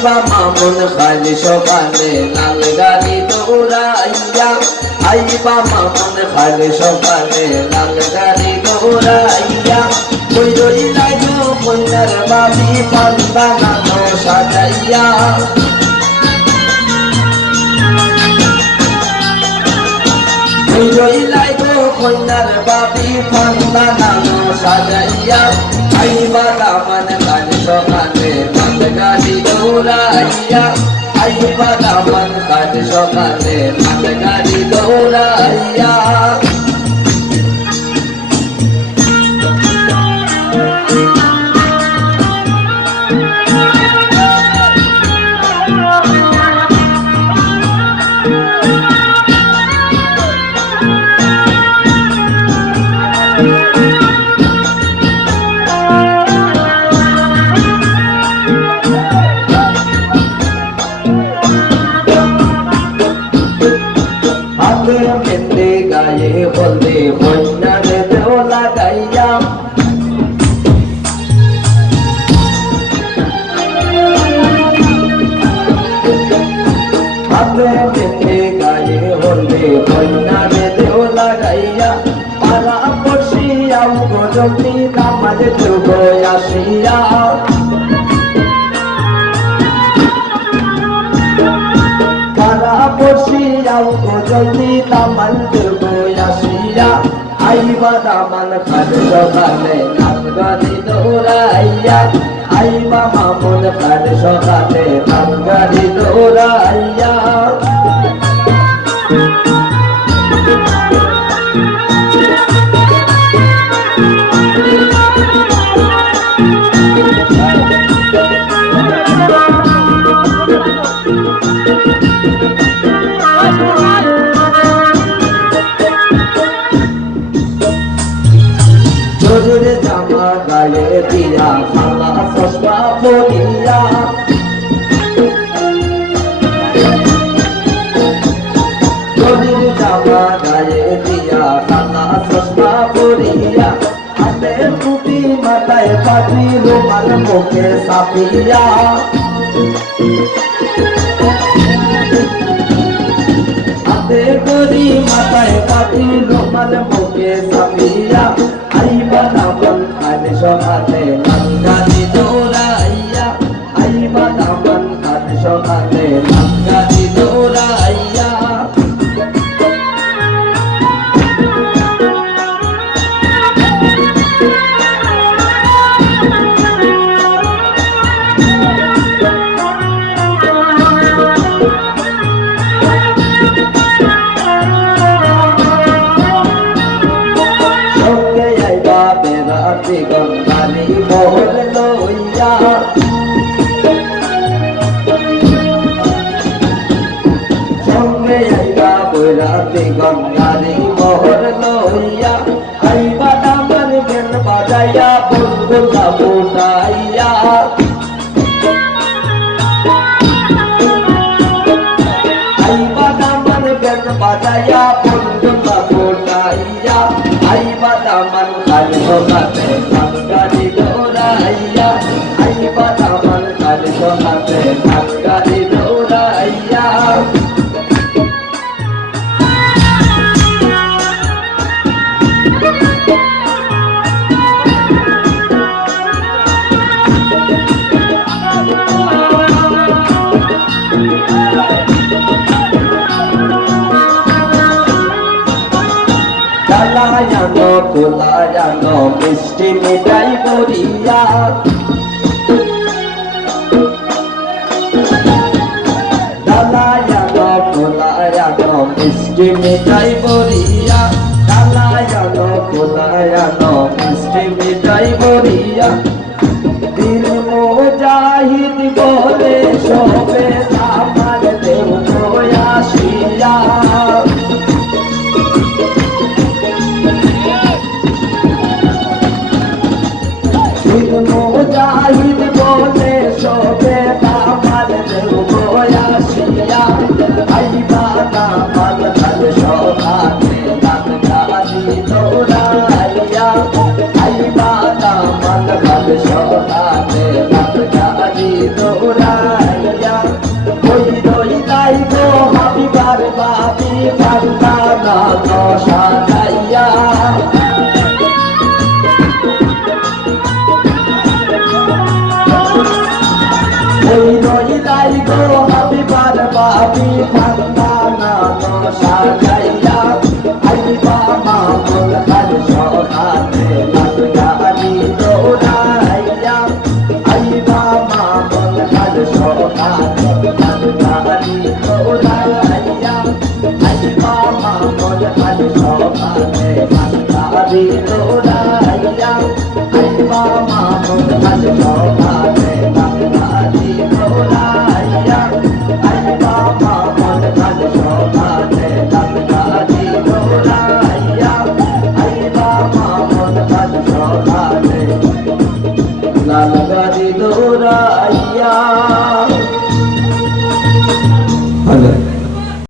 আইবা মামুন খালি সকালে লাল গাড়ি দৌড়াইয়া আইবা মামুন খালি সকালে লাল গাড়ি দৌড়াইয়া কই রইলাই গো কইনার বাবি পান্তা নানো সাজাইয়া কই রইলাই গো কইনার বাবি পান্তা নানো সাজাইয়া আইবা দামান খালি সকালে লাল গাড়ি দৌড়াইয়া আইবা দামান খালি সকালে লাল গাড়ি দৌড়াইয়া মেন্দে গায়ে হলদে কন্যারে দেও লাগাইয়া হাতে মেন্দে গায়ে হলদে কন্যারে দেও লাগাইয়া পাড়া বসিয়াও গজতি নামাজে চুব আসিয়া বসিয়াও গজতি তামান দুর্গ আসিয়া আইবা দামান খালি সকালে লাল গাড়ি দৌড়াইয়া আইবা মামুন খালি সকালে লাল গাড়ি দৌড়াইয়া জোরে জামা গায়ে দিয়া খালা চশমা পরিয়া জোরে জামা গায়ে দিয়া খালা চশমা পরিয়া হাতে টুপি মাথায় পাটি রুমাল মুখে চাপিয়া হাতে করি মাথায় পাটি রুমাল মুখে চাপিয়া আইবা দামান খালি সকালে লাল গাড়ি দৌড়াইয়া আইবা দামান খালি সকালে লাল গাড়ি দৌড়াইয়া গঙ্গালি মোহর লইয়া সঙ্গে আইবা বৈরাতে গঙ্গালি মোহর লইয়া আইবা দামান বেল বাজাইয়া বন্ধু সাবুনাইয়া আইবা দামান বেল বাজাইয়া বন্ধু সাবুনাইয়া আইবা দামান খালি সকালে লাল গাড়ি দৌড়াইয়া আইবা দামান খালি সকালে লাল গাড়ি দৌড়াইয়া ডালায়ানো কোলায়ানো মিষ্টি মিঠাই বরিয়া ডালায়ানো কোলায়ানো মিষ্টি মিঠাই বরিয়া ডালায়ানো কোলায়ানো মিষ্টি মিঠাই বরিয়া দিল মুজাহিদ বলে সবে আমার দেব আসিয়া মুজাহিদ বলে সবে আমার দেব আসিয়া আইবা দামান খালি সকালে লাল গাড়ি দৌড়াইয়া আইবা দামান খালি সকালে লাল গাড়ি দৌড়াইয়া গোলাপি ঠান্ডা নানো সাজাইয়া আইবা মামুল খাল সখাতে নাক গালি দৌড়াইয়া আইবা মামুল খাল সখাতে নাক গালি দৌড়াইয়া আইবা মামুল খাল সখাতে নাক গালি দৌড়াইয়া আইবা মামুল খাল সখাতে নাক গালি দৌড়াইয়া আইবা মামুল খাল সখাতে নাক গালি দৌড়াইয়া আইবা মামুল খাল সখাতে লাল গালি দৌড়াইয়া